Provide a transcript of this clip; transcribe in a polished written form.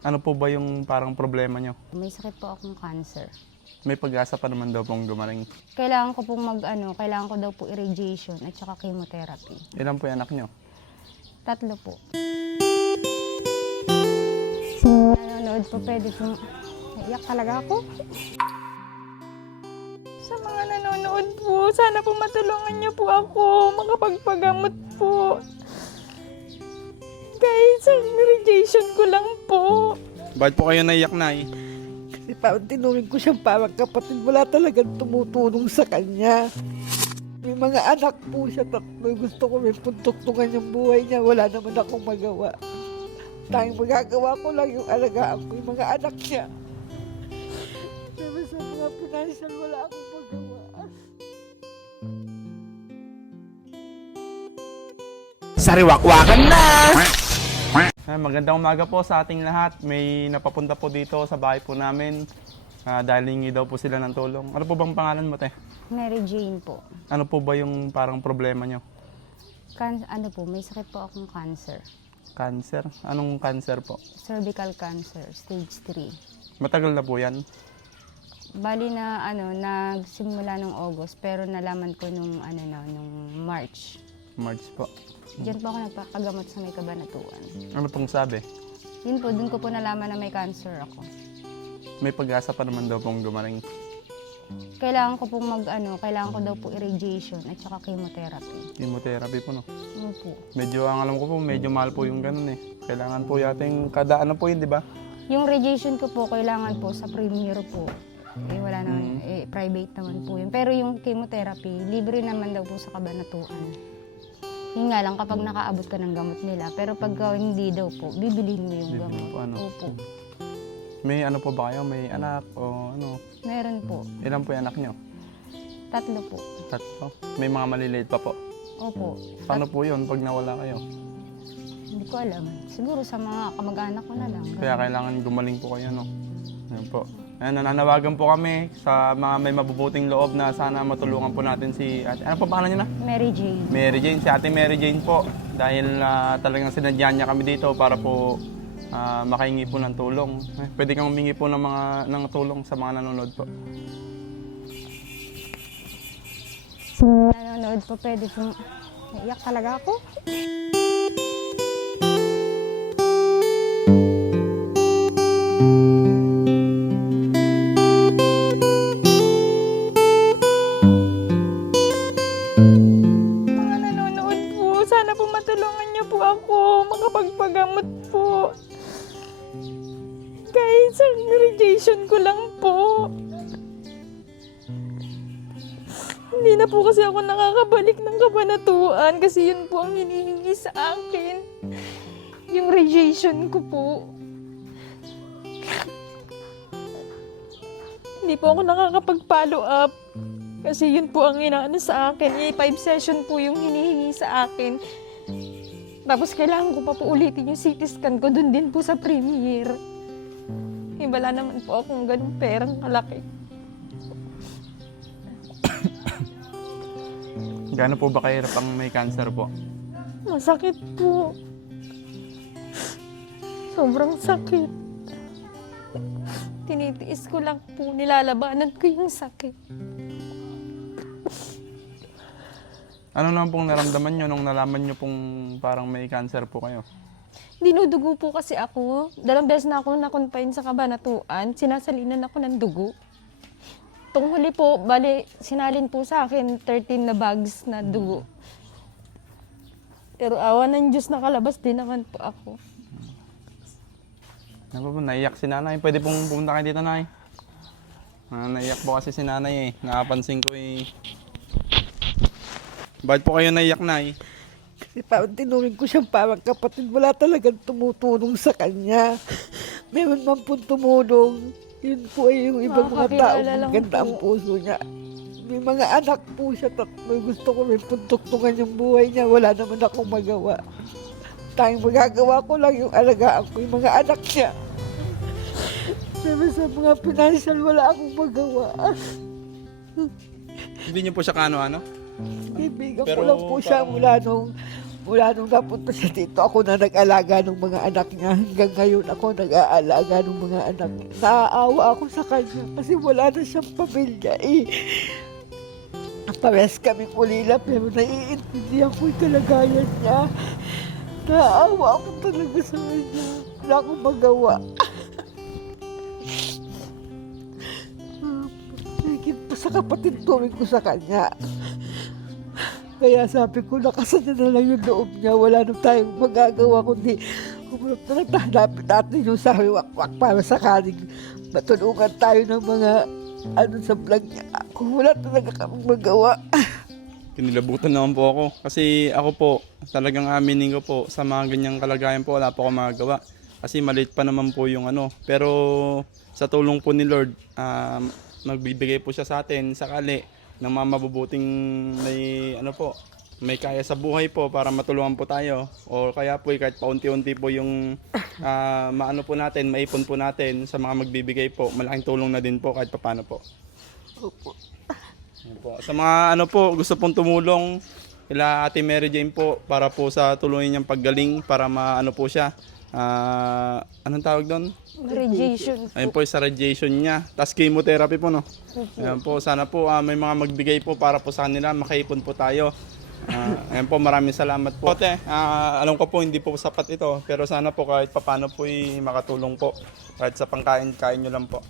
Ano po ba yung parang problema nyo? May sakit po akong cancer. May pag-asa pa naman daw pong gumaling. Kailangan ko pong kailangan ko daw po irradiation at saka chemotherapy. Ilan po yung anak nyo? 3 po. Nanonood po, pwede pong naiyak talaga ako. Sa mga nanonood po, sana po matulungan niyo po ako, makapagpagamot po. Kahit sa radiation ko lang po. Bakit po kayo naiyak, Nay? Kasi parang tinuring ko siyang parang kapatid. Wala talagang tumutulong sa kanya. May mga anak po siya 3. Gusto ko may puntugtungan yung buhay niya. Wala naman akong magawa. Tanging magagawa ko lang yung alagaan ko yung mga anak niya. Pero sa mga financial, wala akong magawa. Sariwakwakan na! Magandang umaga po sa ating lahat. May napapunta po dito sa bahay po namin. Dahil hingi daw po sila ng tulong. Ano po bang pangalan mo, te? Mary Jane po. Ano po ba yung parang problema nyo? May sakit po akong cancer. Cancer? Anong cancer po? Cervical cancer, stage 3. Matagal na po yan. Bali na nagsimula nung August pero nalaman ko nung March. March po. Diyan po ako nagpapagamot sa may Kabanatuan. Ano pong sabi? Yun po, dun ko po nalaman na may cancer ako. May pag-asa pa naman daw pong gumaling. Kailangan ko pong kailangan ko daw po irradiation at saka chemotherapy. Chemotherapy po, no? Ano po? Medyo, ang alam ko po, medyo mahal po yung ganun eh. Kailangan po yating kada ano po yun, di ba? Yung radiation ko po, kailangan po sa premier po. Wala naman, private naman po yun. Pero yung chemotherapy, libre naman daw po sa Kabanatuan. Yun nga lang, kapag nakaabot ka ng gamot nila. Pero pag hindi daw po, bibilihin mo yung Bibili gamot. po, ano? Opo. May ano po ba kayo? May anak o ano? Meron po. Ilan po yung anak nyo? 3 po. 3? May mga maliliit pa po. Opo. Paano po yun pag nawala kayo? Hindi ko alam. Siguro sa mga kamag-anak ko na lang. Kaya kailangan gumaling po kayo, no? Yan po. Ayan, nananawagan po kami sa mga may mabubuting loob na sana matulungan po natin si ate. Ano po pangalan niyo na? Mary Jane. Mary Jane, si ate Mary Jane po. Dahil talagang sinadya niya kami dito para po makahingi po ng tulong. Pwede kang humingi po ng tulong sa mga nanonood po. Nanonood po, pwede pong naiyak talaga ako. Mga nanonood po, sana po matulungan niyo po ako, makapagpagamot po. Kahit sa radiation ko lang po. Hindi na po kasi ako nakakabalik ng Kabanatuan kasi yun po ang hinihingi sa akin. Yung radiation ko po. Hindi po ako nakakapag-follow up. Kasi yun po ang inaano sa akin. 5 session po yung hinihingi sa akin. Tapos kailangan ko pa po ulitin yung CT scan ko doon din po sa Premier. Wala naman po akong ganung perang kalaki. Gaano po ba kahirap ang may cancer po? Masakit po. Sobrang sakit. Tinitiis ko lang po. Nilalabanan ko yung sakit. Ano naman pong naramdaman nyo nung nalaman nyo pong parang may cancer po kayo? Dinudugo po kasi ako. 2 beses na ako na-confine sa Kabanatuan. Sinasalinan ako ng dugo. Tung huli po, sinalin po sa akin 13 na bags na dugo. Pero awa ng Diyos, nakalabas din naman po ako. Ano po, naiyak si nanay. Pwede pong pumunta kayo dito, nay. Naiyak po kasi si nanay eh. Nakapansin ko eh. Bakit po kayo naiyak, nay? Kasi parang tinuring ko siyang parang kapatid. Wala talagang tumutulong sa kanya. Meron man po tumulong. Yun po ay yung ibang mga tao. Makakakilala lang Ganda ang po. puso niya. May mga anak po siya 3. Gusto ko may puntugtungan yung buhay niya. Wala naman akong magawa. Tanging magagawa ko lang yung alagaan ko yung mga anak niya. Pero sa mga financial, wala akong magawa. Hindi niyo po siya kano-ano? Ibigan Pero ko lang po siya mula nung Mula nung napunta siya dito, ako na nag-alaga ng mga anak niya. Hanggang ngayon ako nag-aalaga ng mga anak niya. Naaawa ako sa kanya kasi wala na siyang pamilya eh. Parehas kaming ulila pero naiintindihan ko yung kalagayan niya. Naaawa ako talaga sa kanya. Wala akong magawa. Higit pa sa kapatid tuwing ko sa kanya. Kaya sabi ko, lakasan niya na lang yung loob niya. Wala na tayong magagawa kundi humarap na lang hanapin natin yung sawi-wakwak para sakaling matulungan tayo ng mga sa vlog niya. Kung wala talaga kaming magawa. Kinilabutan naman po ako. Kasi ako po, talagang aminin ko po, sa mga ganyang kalagayan po, wala po ako magagawa. Kasi maliit pa naman po yung ano. Pero sa tulong po ni Lord, magbibigay po siya sa atin sakali ng mga mabubuting may kaya sa buhay po para matulungan po tayo. O kaya po kahit paunti-unti po yung maano po natin, maipon po natin sa mga magbibigay po. Malaking tulong na din po kahit paano po. Opo. Yan po. Sa mga gusto pong tumulong, kila Ate Mary Jane po para po sa tulungan niyang paggaling para maano po siya. Anong tawag doon? Radiation. Ayun po sa radiation niya. Tapos chemotherapy po, no? Ayan po, sana po may mga magbigay po para po sa kanila, makaipon po tayo. Ayan po, maraming salamat po. Ate, alam ko po hindi po sapat ito, pero sana po kahit papano po makatulong po. Kahit sa pangkain-kain nyo lang po.